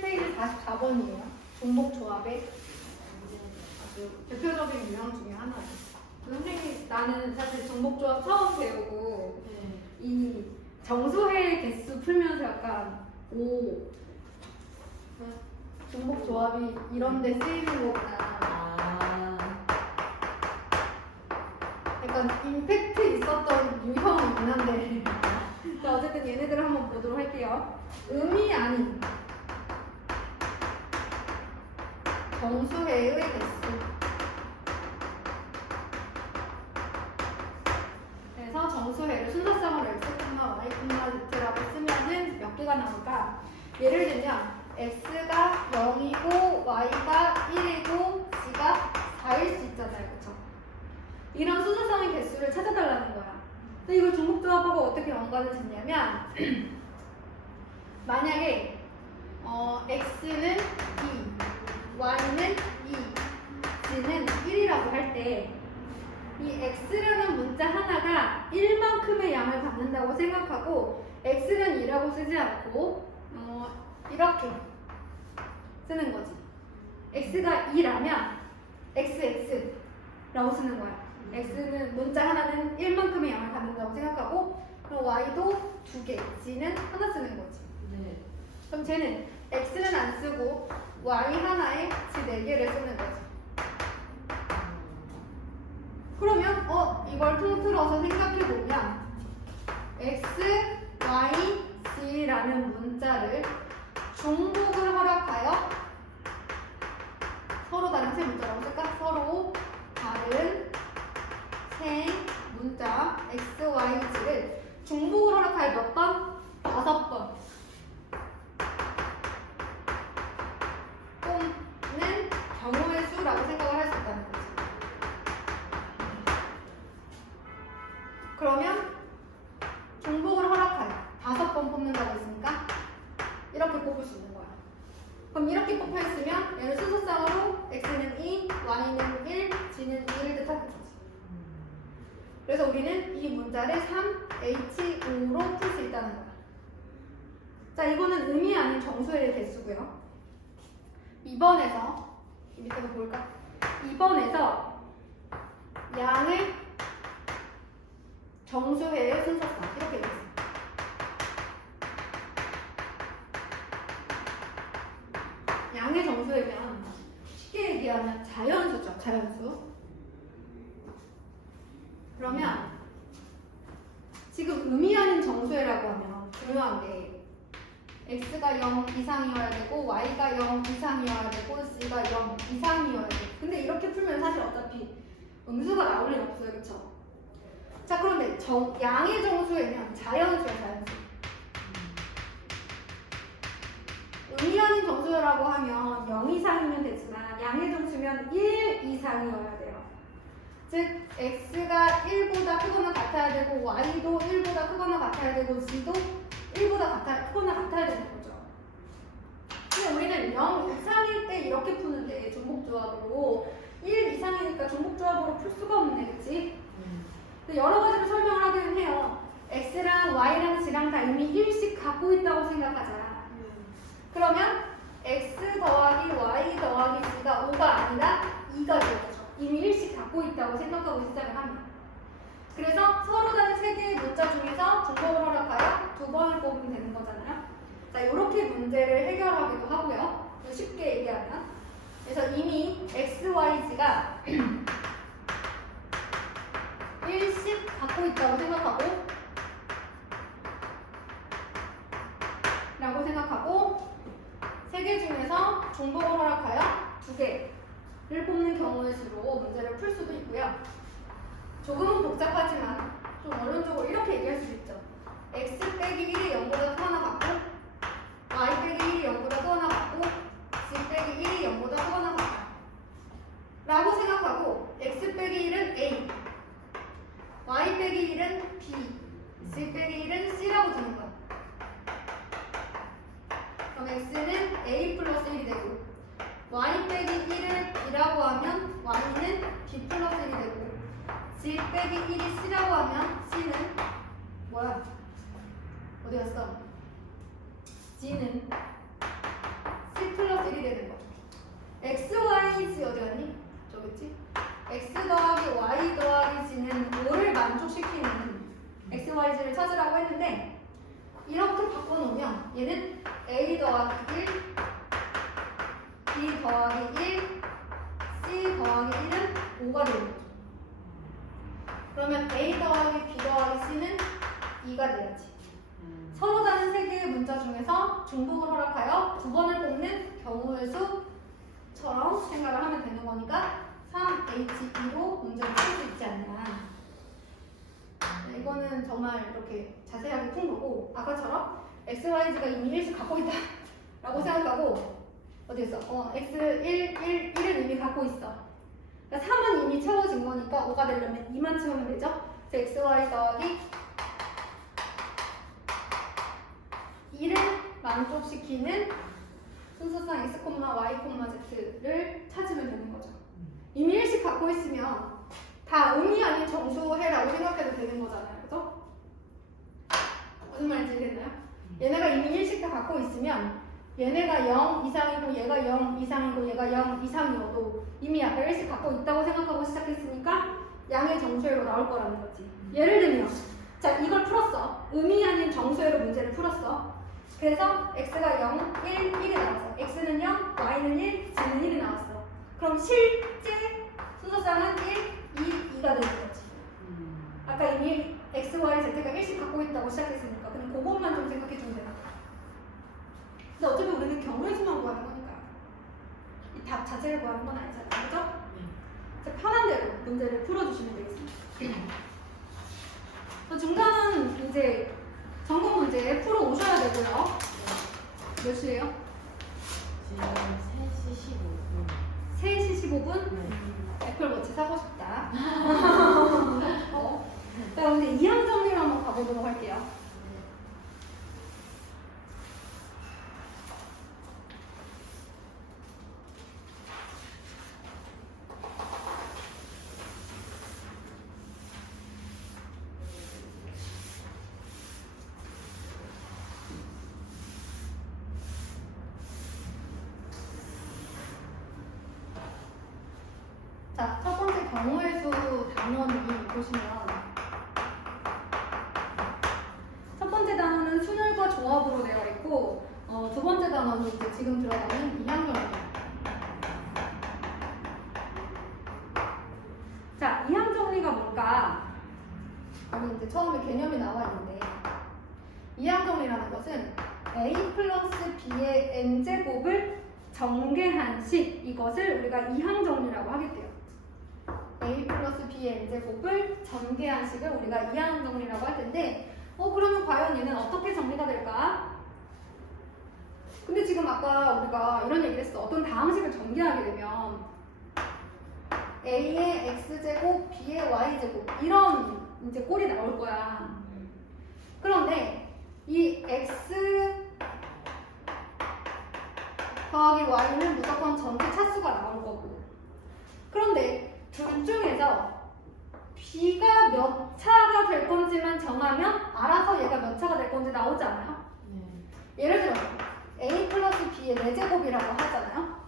페이지 44번이에요. 종목 조합의 아주 대표적인 유형 중에 하나죠. 선생님, 나는 사실 종목 조합 처음 배우고 이 정수의 개수 풀면서 약간 종목 조합이 이런 데 쓰이는 거구나. 약간 임팩트 있었던 유형이긴 한데 자, 어쨌든 얘네들을 한번 보도록 할게요. 음이 아닌 정수회의 개수. 그래서 정수회를 순서상으로 x, y, z라고 쓰면은 몇 개가 나올까? 예를 들면 x가 0이고 y가 1이고 z가 4일 수 있잖아요. 그쵸? 이런 순서상의 개수를 찾아달라는 거야. 근데 이걸 종목조합하고 어떻게 연관을 짓냐면 만약에 x는 2, y는 2, z는 1이라고 할 때 이 x라는 문자 하나가 1만큼의 양을 갖는다고 생각하고 x는 2라고 쓰지 않고 이렇게 쓰는 거지. x가 2라면 xx라고 쓰는 거야. x는 문자 하나는 1만큼의 양을 갖는다고 생각하고 그럼 y도 2개, z는 하나 쓰는 거지. 그럼 쟤는 x는 안 쓰고 y 하나에 z 4개를 쓰는 거지. 그러면 이걸 통틀어서 생각해보면 x, y, z라는 문자를 중복을 허락하여 서로 다른 세 문자라고 쓸까? 서로 다른 세 문자 x, y, z를 중복을 허락하여 몇 번? 5번 뽑는 경우의 수라고 생각을 할 수 있다는 거지. 그러면 중복을 허락하여 5번 뽑는다고 했으니까 이렇게 뽑을 수 있는 거야. 그럼 이렇게 뽑혀있으면 얘는 순서상으로 x는 2, y는 1, z는 2를 뜻하는 거지. 그래서 우리는 이 문자를 3H5로 풀 수 있다는 거야. 자, 이거는 음이 아닌 정수의 개수고요. 2번에서 밑에서 볼까? 2번에서 양을 정수회의 순서상 이렇게 있어. 양의 정수회면 쉽게 얘기하면 자연수죠. 자연수. 그러면 지금 음이 아닌 정수회라고 하면 중요한 게 x가 0 이상이어야 되고 y가 0 이상이어야 되고 z가 0 이상이어야 돼. 근데 이렇게 풀면 사실 어차피 음수가 나올 일 없어요. 그쵸? 자, 그런데 양의 정수회면 자연수야. 자연수. 음이 아닌 정수라고 하면 0 이상이면 되지만 양의 정수면 1 이상이어야 돼요. 즉 x가 1보다 크거나 같아야 되고 y도 1보다 크거나 같아야 되고 z도 1보다 크거나 같아야 되는 거죠. 근데 우리는 0 이상일 때 이렇게 푸는데 종목조합으로 1 이상이니까 종목조합으로 풀 수가 없네. 그치? 여러 가지로 설명을 하기는 해요. x랑 y랑 z랑 다 이미 1씩 갖고 있다고 생각하자. 그러면 x 더하기 y 더하기 z가 5가 아니라 2가 되죠. 이미 1씩 갖고 있다고 생각하고 시작을 하면. 그래서 서로 다른 3개의 문자 중에서 중복을 허락하여 2번을 뽑으면 되는 거잖아요. 자, 이렇게 문제를 해결하기도 하고요. 쉽게 얘기하면. 그래서 이미 x, y, z가 1씩 갖고 있다고 생각하고 라고 생각하고 3개 중에서 중복을 허락하여 2개를 뽑는 경우의 수로 문제를 풀 수도 있고요. 조금은 복잡하지만 좀 원론적으로 이렇게 얘기할 수 있죠. x 빼기 1이 0보다 크거나 같고 y 빼기 1이 0보다 크거나 같고 z 빼기 1이 0보다 크거나 같다 라고 생각하고 x 빼기 1은 a, y 빼기 1은 b, z 빼기 1은 c라고 두는 거야. 그럼 x는 a 플러스 1이 되고 y 빼기 1을 b라고 하면 y는 b 플러스 1이 되고 z 빼기 1이 c라고 하면 c는 뭐야? 어디 갔어? g는 되는 거죠. x, y, z 어디 갔니? 저기 있지? x 더하기 y 더하기 z는 5를 만족시키는 x, y, z를 찾으라고 했는데 이렇게 바꿔놓으면 얘는 a 더하기 1, b 더하기 1, c 더하기 1은 5가 되는 거죠. 그러면 a 더하기 b 더하기 c는 2가 돼야지. 서로 다른 세 개의 문자 중에서 중복을 허락하여 두 번을 뽑는 경우의 수처럼 생각을 하면 되는 거니까 3H2로 문제를 풀 수 있지 않나. 이거는 정말 이렇게 자세하게 푼 거고 아까처럼 x, y, z가 이미 1씩 갖고 있다 라고 생각하고 어디 있어? x 1을 이미 갖고 있어. 그러니까 3은 이미 채워진 거니까 5가 되려면 2만 채우면 되죠? 그래서 x, y 더하기 2를 만족시키는 순서상 x, y, z를 찾으면 되는 거죠. 이미 1씩 갖고 있으면 다 의미 아닌 정수해라고 생각해도 되는 거잖아요. 그죠? 무슨 말인지 알겠나요? 얘네가 이미 1씩 다 갖고 있으면 얘네가 0 이상이고 얘가 0 이상이고 얘가 0 이상이어도 이미 아까 1씩 갖고 있다고 생각하고 시작했으니까 양의 정수회로 나올 거라는 거지. 예를 들면 자 이걸 풀었어. 의미 아닌 정수회로 문제를 풀었어. 그래서 x가 0, 1, 1이 나왔어. x는 0, y는 1, z는 1이 나왔어. 그럼 실제 순서상은 1, 2, 2가 되는 거지. 아까 이미 x, y, z가 1씩 갖고 있다고 시작했으니까 그럼 그것만 좀 생각해 주면 되나? 근데 어차피 우리는 경우의 수만 구하는 거니까 이 답 자체를 구하는 건 아니잖아요. 그죠? 그래서 편한 대로 문제를 풀어주시면 되겠습니다. 중간 이제 전공 문제 풀어 오셔야 되고요. 몇 시에요? 지금 3시 15분? 네. 애플워치 사고 싶다. 자, 오늘 2학 정리를 한번 가보도록 할게요. 자, 첫 번째 경우의 수 단원이 보시면 첫 번째 단원은 순열과 조합으로 되어 있고 두 번째 단원이 이제 지금 들어가는 이항정리입니다. 자, 이항정리가 뭘까? 여기 이제 처음에 개념이 나와 있는데 이항정리라는 것은 a 플러스 b의 n제곱을 정개한 식 이것을 우리가 이항정리라고 하겠대요. a 플러스 b의 n제곱을 전개한 식을 우리가 이항정리라고 할 텐데 그러면 과연 얘는 어떻게 정리가 될까? 근데 지금 아까 우리가 이런 얘기를 했어. 어떤 다항식을 전개하게 되면 a의 x제곱, b의 y제곱 이런 이제 꼴이 나올 거야. 그런데 이 x 더하기 y는 무조건 전체 차수가 나올 거고 그런데 둘 중에서 b가 몇 차가 될 건지만 정하면 알아서 얘가 몇 차가 될 건지 나오지 않아요? 예를 들어 a 플러스 b의 4제곱이라고 하잖아요?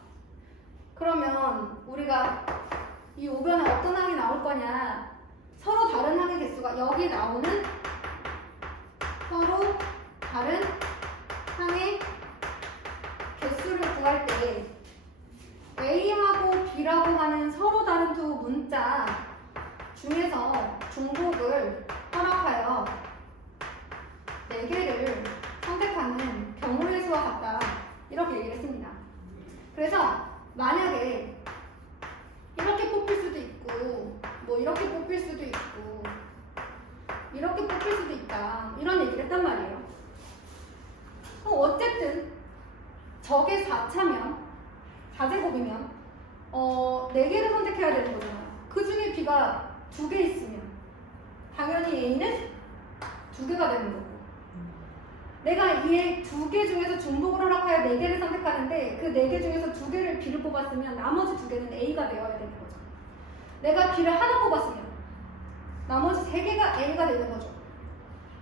그러면 우리가 이 우변에 어떤 항이 나올 거냐 서로 다른 항의 개수가 여기 나오는 서로 다른 항의 개수를 구할 때 A하고 B라고 하는 서로 다른 두 문자 중에서 중복을 허락하여 4개를 선택하는 경우의 수와 같다 이렇게 얘기를 했습니다. 그래서 만약에 이렇게 뽑힐 수도 있고 뭐 이렇게 뽑힐 수도 있고 이렇게 뽑힐 수도 있다 이런 얘기를 했단 말이에요. 어쨌든 저게 4차면 4제곱이면 4개를 선택해야 되는 거잖아요. 그 중에 B가 2개 있으면 당연히 A는 2개가 되는 거고 내가 이 2개 중에서 중복을 허락하여 4개를 선택하는데 그 4개 중에서 2개를 B를 뽑았으면 나머지 2개는 A가 되어야 되는 거죠. 내가 B를 하나 뽑았으면 나머지 3개가 A가 되는 거죠.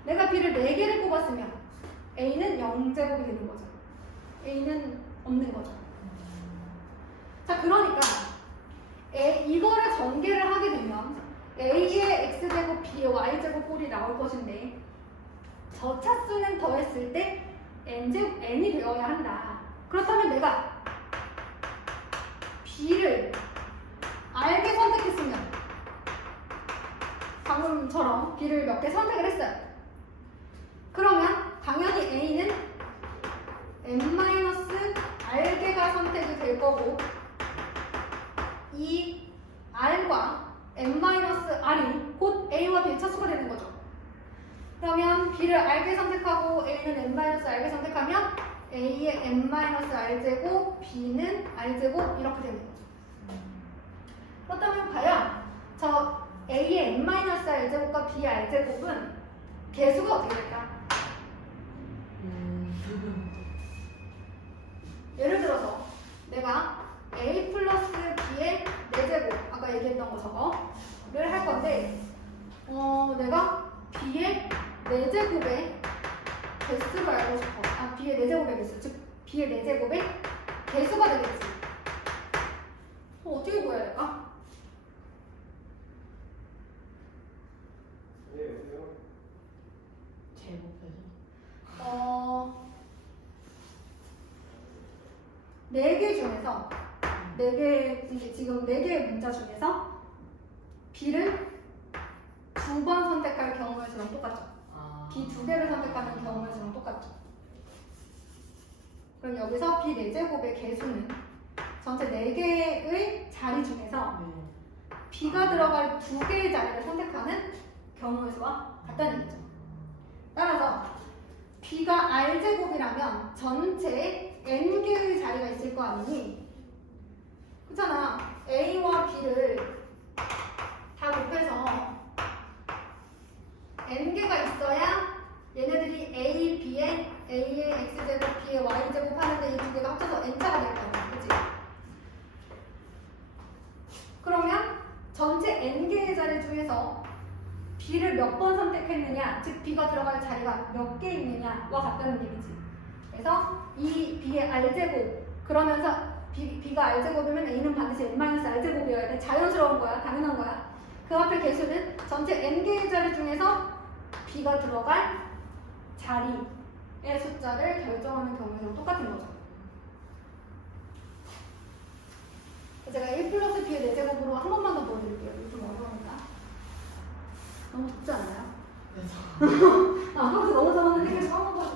내가 B를 4개를 뽑았으면 A는 0제곱이 되는 거죠. A는 없는 거죠. 자, 그러니까 이거를 전개를 하게 되면 A의 X제곱, B의 Y제곱 꼴이 나올 것인데 저 차수는 더했을 때 N이 되어야 한다. 그렇다면 내가 B를 알게 선택했으면 방금처럼 B를 몇 개 선택을 했어요. 그러면 당연히 A는 N-R개가 선택이 될 거고 이 R과 N-R이 곧 A와 B의 차수가 되는 거죠. 그러면 B를 R개 선택하고 A는 N-R개 선택하면 A의 N-R제곱, B는 R제곱 이렇게 되는 거죠. 그렇다면 과연 저 A의 N-R제곱과 B의 R제곱은 개수가 어떻게 될까? 예를 들어서 내가 A 플러스 B의 4제곱 아까 얘기했던 거 저거를 할 건데 내가 B의 4제곱의 개수를 알고 싶어. B의 4제곱의 개수, 즉 B의 4제곱의 개수가 되겠지. 어떻게 구해야 될까? 제곱해서 4개 중에서 4개 이제 지금 4개의 문자 중에서 B를 2번 선택할 경우의 수랑 똑같죠. B 2개를 선택하는 경우의 수랑 똑같죠. 그럼 여기서 B 4제곱의 개수는 전체 4개의 자리 중에서 B가 들어갈 2개의 자리를 선택하는 경우의 수와 같다는 얘기죠. 따라서 B가 R제곱이라면 전체 N개의 자리가 있을 거 아니니? 그렇잖아. A와 B를 다 곱해서 N개가 있어야 얘네들이 A의 X제곱, B의 Y제곱 하는데 이 2개가 합쳐서 N자가 될 거 아니야. 그치? 그러면 전체 N개의 자리 중에서 B를 몇 번 선택했느냐, 즉 B가 들어갈 자리가 몇 개 있느냐와 같다는 얘기지. 그래서 이 B의 R제곱, 그러면서 B가 R제곱이면 A는 반드시 N-R제곱이어야 돼. 자연스러운 거야. 당연한 거야. 그 앞에 개수는 전체 N개의 자리 중에서 B가 들어갈 자리의 숫자를 결정하는 경우에는 똑같은 거죠. 제가 1 플러스 B의 4제곱으로 한 번만 더 보여드릴게요. 이거 좀 어려우니까. 너무 좁지 않아요? 아까부터 너무 적었는데 계속 한번 봐줘.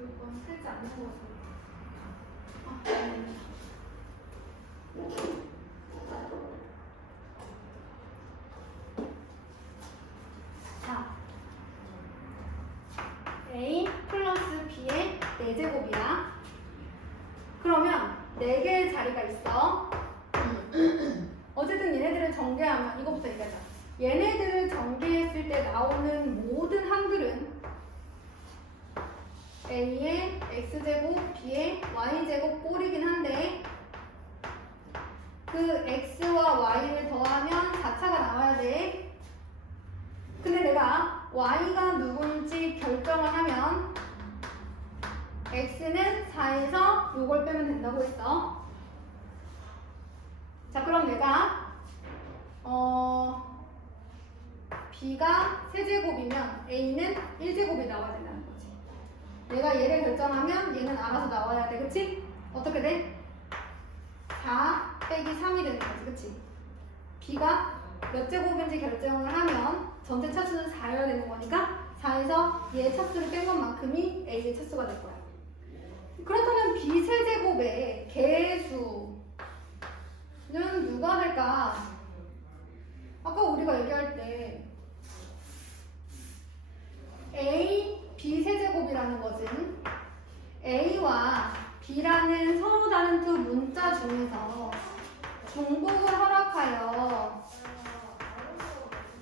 이건 살지 않는 것 같아요. 자, A 플러스 B의 4제곱이야. 그러면 4개의 자리가 있어. 어쨌든 얘네들을 전개하면 이거부터 얘기하자. 얘네들을 전개했을 때 나오는 모든 한글은 A의 X제곱, B의 Y제곱 꼴이긴 한데 그 X와 Y를 더하면 4차가 나와야 돼. 근데 내가 Y가 누군지 결정을 하면 X는 4에서 요걸 빼면 된다고 했어. 자, 그럼 내가 B가 세제곱이면 A는 1제곱이 나와야 된다는 거지. 내가 얘를 결정하면 얘는 알아서 나와야 돼. 그치? 어떻게 돼? 4 빼기 3이 되는 거지. 그치? B가 몇 제곱인지 결정을 하면 전체 차수는 4여야 되는 거니까 4에서 얘의 차수를 뺀 것만큼이 A의 차수가 될 거야. 그렇다면 B 세제곱의 개수는 누가 될까? 아까 우리가 얘기할 때 A, B 세제곱이라는 것은 A와 B라는 서로 다른 두 문자 중에서 중복을 허락하여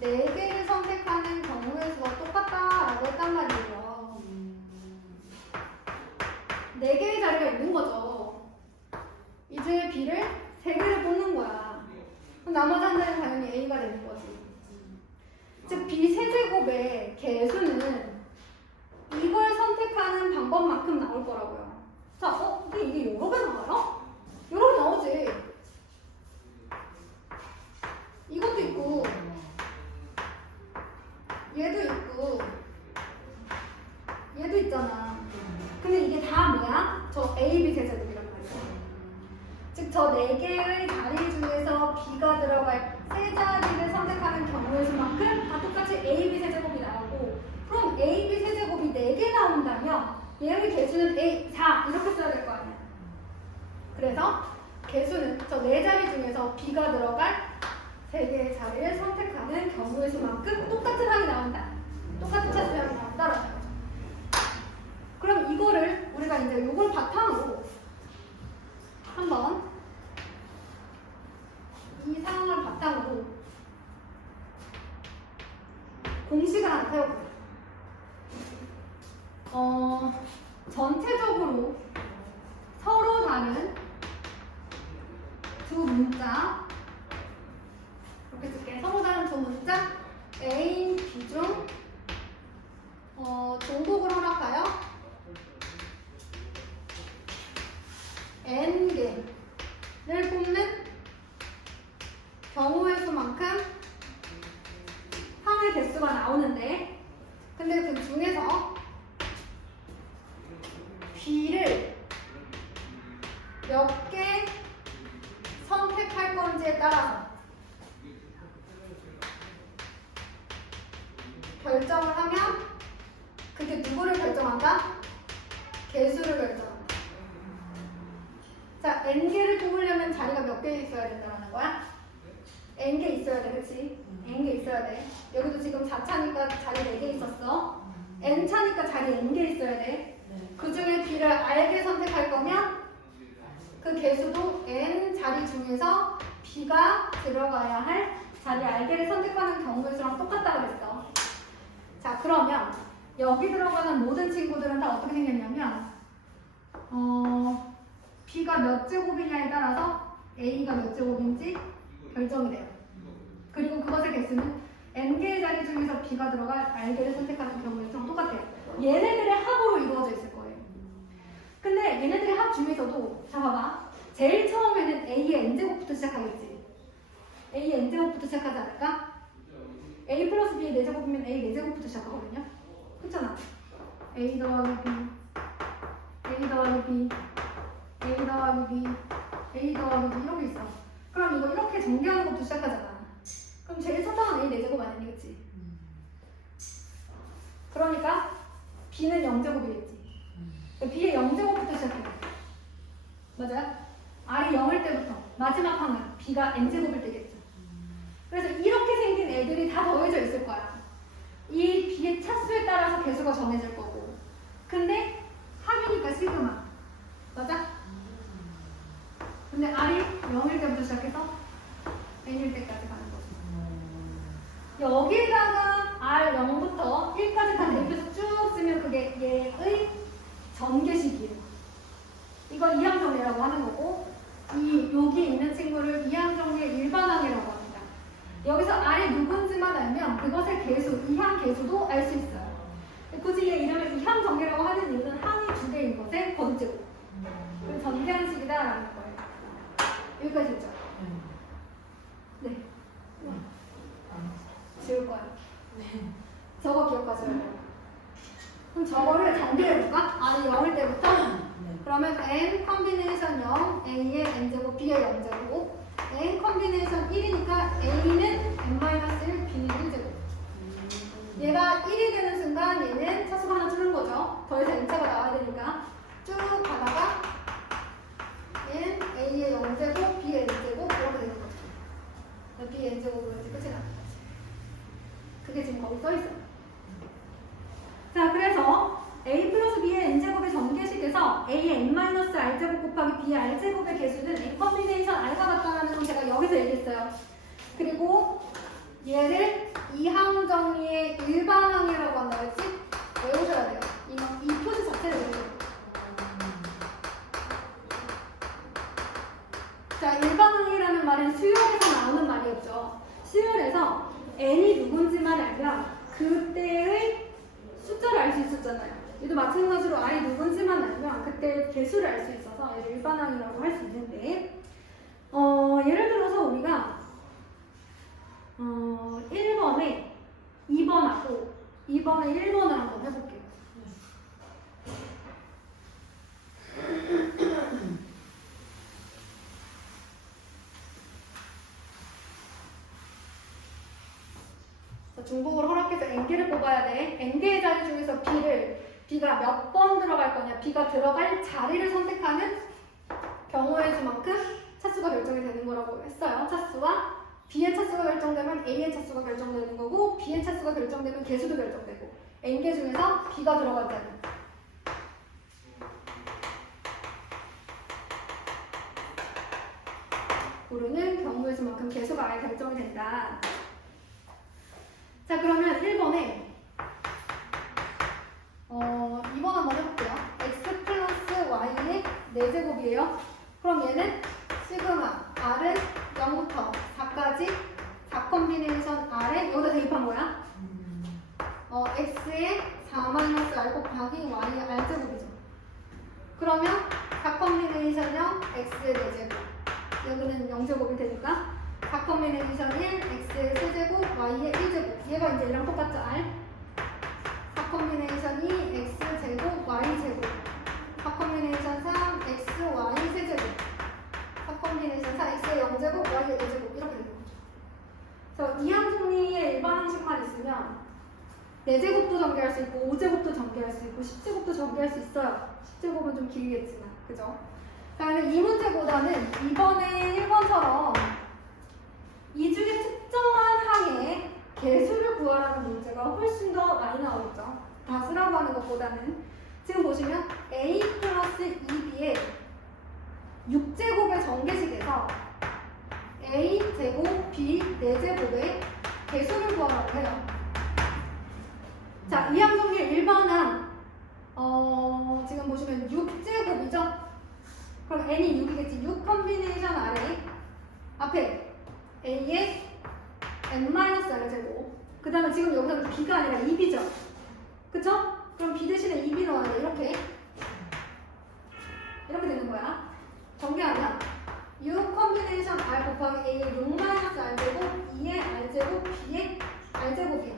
4개를 선택하는 경우의 수와 똑같다라고 했단 말이에요. 4개의 자리가 있는 거죠. 이제 B를 나머지 한 자리는 당연히 A가 되는 거지. 즉 B 세제곱의 개수는 이걸 선택하는 방법만큼 나올 거라고요. 자, 근데 이게 여러 개 나와요? 여러 개 나오지. 이것도 있고 얘도 있고 얘도 있잖아. 근데 이게 다 뭐야? 저 A, B 세제곱이란 말이야. 즉 저 4개의 자리 중에서 B가 들어갈 세 자리를 선택하는 경우의 수만큼 다 똑같이 A, B 세제곱이 나오고, 그럼 A, B 세제곱이 4개 나온다면 얘의 개수는 A, 4 이렇게 써야 될 거 아니야. 그래서 개수는 저 4자리 중에서 B가 들어갈 3개의 자리를 선택하는 경우의 수만큼 똑같은 항이 나온다. 똑같은 차수량이 나온다라는 거죠. 그럼 이거를 우리가 이제 이걸 바탕으로 한번 이 상황을 바탕으로 공식을 하나 세워볼게요. 전체적으로 서로 다른 두 문자, 이렇게 쓸게. 서로 다른 두 문자 A, B 중 종복을 허락하여 N개를 뽑는 경우의 수만큼 항의 개수가 나오는데, 근데 그 중에서 B를 몇 개 선택할 건지에 따라서 결정을 하면 그게 누구를 결정한다? 개수를 결정한다. 자, N개를 뽑으려면 자리가 몇 개 있어야 된다는 거야? N개 있어야 돼, 그치? N개 있어야 돼. 여기도 지금 4차니까 자리 4개 있었어. N차니까 자리 N개 있어야 돼. 그 중에 B를 R개 선택할 거면 그 개수도 N 자리 중에서 B가 들어가야 할 자리 R개를 선택하는 경우의 수랑 똑같다고 그랬어. 자, 그러면 여기 들어가는 모든 친구들은 다 어떻게 생겼냐면 B가 몇 제곱이냐에 따라서 A가 몇 제곱인지 결정이 돼요. 그리고 그것의 개수는 N개의 자리 중에서 B가 들어갈 R개를 선택하는 경우의 수랑 똑같아요. 얘네들의 합으로 이루어져 있을 거예요. 근데 얘네들의 합 중에서도, 자 봐봐, 제일 처음에는 A의 N제곱부터 시작하겠지. A의 N제곱부터 시작하지 않을까? A 플러스 B의 4제곱이면 A 4제곱부터 시작하거든요. 그렇잖아. A 더하기 B, A 더하기 B, A 더하기 B, A 더하기 B 이렇게 있어. 그럼 이거 이렇게 전개하는 것부터 시작하잖아. 그럼 제일 첫 항은 A 4제곱 아니니, 그치? 그러니까 B는 0제곱이겠지. B의 0제곱부터 시작해. 맞아요? R이 0일 때부터 마지막 항은 B가 N제곱일 때겠죠. 그래서 이렇게 생긴 애들이 다 더해져 있을 거야. 이 B의 차수에 따라서 개수가 정해질 거고. 근데 합이니까 시그마. 맞아? 근데 R이 0일 때부터 시작해서 N일 때까지 가는 거죠. 여기다가 R 0부터 1까지 다 대입해서 쭉 쓰면 그게 얘의 전개식이에요. 이걸 이항정리라고 하는 거고, 여기 있는 친구를 이항정리의 일반항이라고 합니다. 여기서 R이 누군지만 알면 그것의 개수, 이항 개수도 알 수 있어요. 굳이 얘 이름을 이항정리라고 하는 이유는 항이 2개인 것의 거듭제곱. 그 전개항식이다라는 거예요. 여기까지 됐죠? 네. 지울 거야. 저거 기억하세요. 그럼 저거를 전개해볼까? R이 0일 때부터? 그러면 N 컴비네이션 0, A의 N제곱, B의 0제곱. N 컴비네이션 1이니까 A는 N-1, B는 1제곱. 얘가 1이 되는 순간 얘는 차수가 하나 줄는 거죠. 더 이상 N차가 나와야 되니까. 쭉 가다가 N, A의 0제곱, B의 N제곱 이렇게 되는 거죠. B의 N제곱으로 이제 끝이 납니다. 그게 지금 거기 써있어요. 자, 그래서 A 플러스 B의 N제곱의 전개식에서 A의 N-R제곱 곱하기 B의 R제곱의 개수는 A 컴비네이션 R과 같다는 건 제가 여기서 얘기했어요. 그리고 얘를 이항정리의 일반항이라고 한다 했지? 외우셔야 돼요. 이 표시 자체를 외우셔야 돼요. 자, 일반항이라는 말은 수열에서 나오는 말이었죠. 수열에서 n이 누군지만 알면 그때의 숫자를 알 수 있었잖아요. 얘도 마찬가지로 i 누군지만 알면 그때의 개수를 알 수 있어서 얘를 일반항이라고 할 수 있는데 예를 들어서 우리가 1번에 2번하고 2번에 1번을 한번 해볼게요. 중복을 허락해서 n개를 뽑아야 돼. n개의 자리 중에서 b가 몇 번 들어갈 거냐, b가 들어갈 자리를 선택하는 경우의 수만큼 차수가 결정이 되는 거라고 했어요. 차수와 b의 차수가 결정되면 a의 차수가 결정되는 거고, b의 차수가 결정되면 개수도 결정되고, n개 중에서 b가 들어갈 자리. 고르는 경우의 수만큼 개수가 아예 결정이 된다. 자, 그러면 1번에 2번 한번 해볼게요. x 플러스 y의 4제곱이에요. 그럼 얘는 시그마 r은 0부터 4까지 4 컴비네이션 r에 여기다 대입한 거야. x에 4-r 곱하기 y의 r제곱이죠. 그러면 4 컴비네이션형 x의 4제곱, 여기는 0제곱이 되니까 4 컴비네이션 1, x의 세제곱, y의 1제곱. 얘가 이제 얘랑 똑같죠, r. 4 컴비네이션 2, x제곱, y제곱. 4 컴비네이션 3, x, y 세제곱. 4 컴비네이션 4, x의 0제곱, y의 1제곱. 이렇게 되는 거죠. 그래서 이항 정리의 일반 항식만 있으면 4제곱도 전개할 수 있고 5제곱도 전개할 수 있고 10제곱도 전개할 수 있어요. 10제곱은 좀 길겠지만, 그죠? 그러니까 이 문제보다는 이번에 1번처럼 이 중에 특정한 항의 개수를 구하라는 문제가 훨씬 더 많이 나오겠죠. 다 쓰라고 하는 것보다는. 지금 보시면 a 플러스 2b의 6제곱의 전개식에서 a 제곱 b 4제곱의 개수를 구하라고 해요. 자, 이항 정리의 일반항 지금 보시면 6제곱이죠. 그럼 n이 6이겠지. 6 컴비네이션 아래 앞에 a의 n-r 제곱. 그 다음에 지금 여기서는 b가 아니라 2b죠. 그쵸? 그럼 b 대신에 2b 넣어야 돼. 이렇게 되는 거야. 정리하면 6 컴비네이션 r 곱하기 a의 6-r 제곱, 2의 r 제곱, b의 r 제곱이야.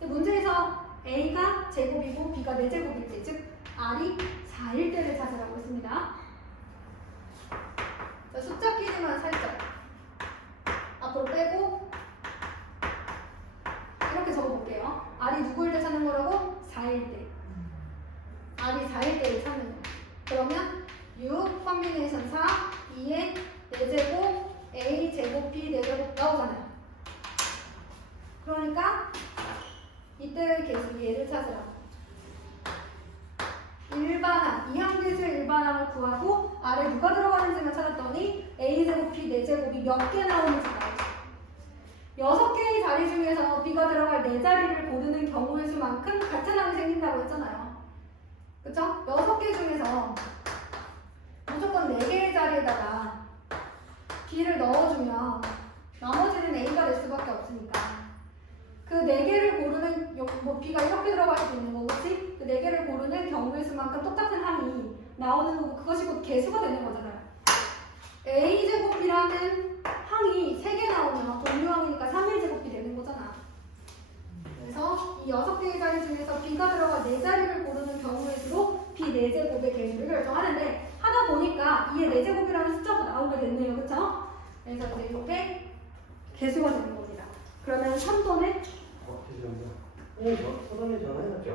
문제에서 a가 제곱이고 b가 4제곱일 때, 즉 r이 4일 때를 찾으라고 했습니다. 자, 숫자 끼리만 살짝 앞으로 빼고 이렇게 적어볼게요. r이 누구일 때 찾는 거라고? 4일 때. r이 4일 때를 찾는 거. 그러면 6 컴비네이션 4, 2의 4제곱, a 제곱, b 4제곱 나오잖아요. 그러니까 이때의 개수 얘를 찾으라고. 일반항, 이항계수의 일반항을 구하고 아래 누가 들어가는지만 찾았더니 a제곱, b 4제곱이 몇 개 나오는지 나오죠. 6개의 자리 중에서 b가 들어갈 4자리를 고르는 경우의 수만큼 같은 항이 생긴다고 했잖아요. 그쵸? 6개 중에서 무조건 4개의 자리에다가 b를 넣어주면 나머지는 a가 될 수밖에 없으니까 그 4개를 고르는, b가 이렇게 들어갈 수도 있는 거고, 그치? 그 4개를 고르는 경우의 수만큼 똑같은 항이 나오는 거고, 그것이 곧 개수가 되는 거잖아요. a제곱이라는 항이 3개 나오면 동류항이니까 3일제곱이 되는 거잖아. 그래서 이 6개의 자리 중에서 b가 들어갈 4자리를 고르는 경우의 수로 b 4제곱의 개수를 결정하는데, 하다 보니까 이의 4제곱이라는 숫자가 나오게 됐네요. 그쵸? 그래서 이제 이렇게 개수가 되는 겁니다. 그러면 3번에 죄송합니다. 서당에 전화해놨죠?